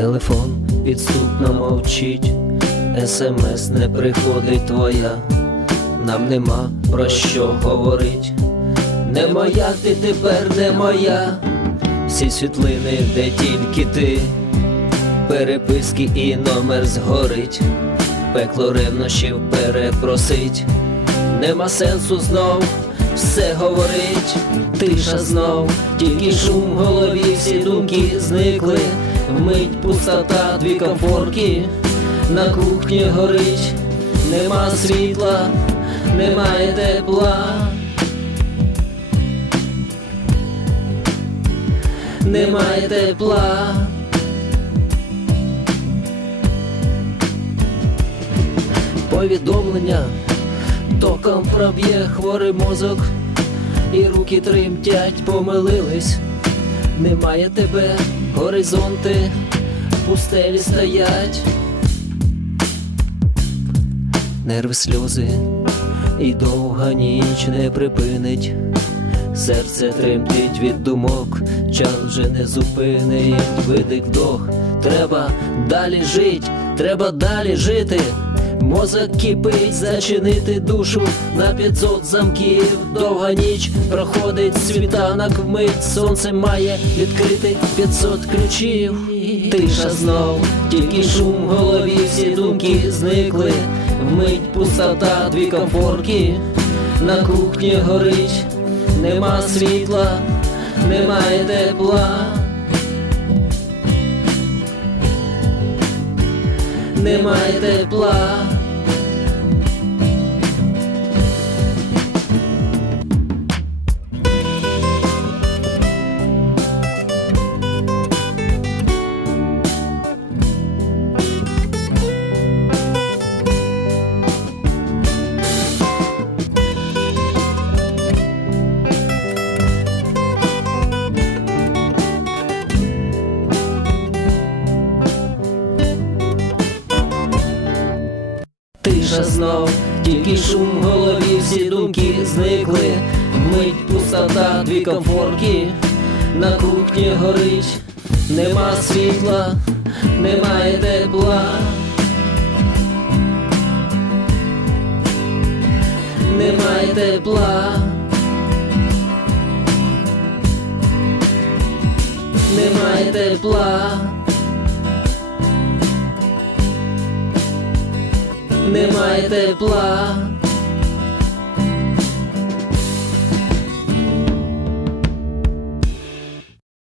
Телефон підступно мовчить, смс не приходить твоя, нам нема про що говорить. Не моя ти тепер не моя, всі світлини, де тільки ти, переписки і номер згорить, пекло ревнощів перепросить, нема сенсу знов все говорить, тиша знов, тільки шум в голові, всі думки зникли, вмить пустота, дві комфорки, на кухні горить, нема світла, немає тепла. Немає тепла. Повідомлення током проб'є хворий мозок, і руки тремтять, помилились. Немає тебе, горизонти, пустелі стоять. Нерви сльози, і довга ніч не припинить. Серце тремтить від думок, час вже не зупинить, видих вдох. Треба далі жить, треба далі жити. Мозок кипить, зачинити душу на 500 замків. Довга ніч проходить світанок вмить. Сонце має відкрити 500 ключів. Тиша знов, тільки шум в голові, всі думки зникли. Вмить пустота, дві комфорки. На кухні горить, нема світла, немає тепла. Немає тепла. Тиша знов, тільки шум в голові, всі думки зникли. Мить пустота, дві комфорки, на кухні горить, нема світла, немає тепла. Немає тепла. Немає тепла. Немає тепла.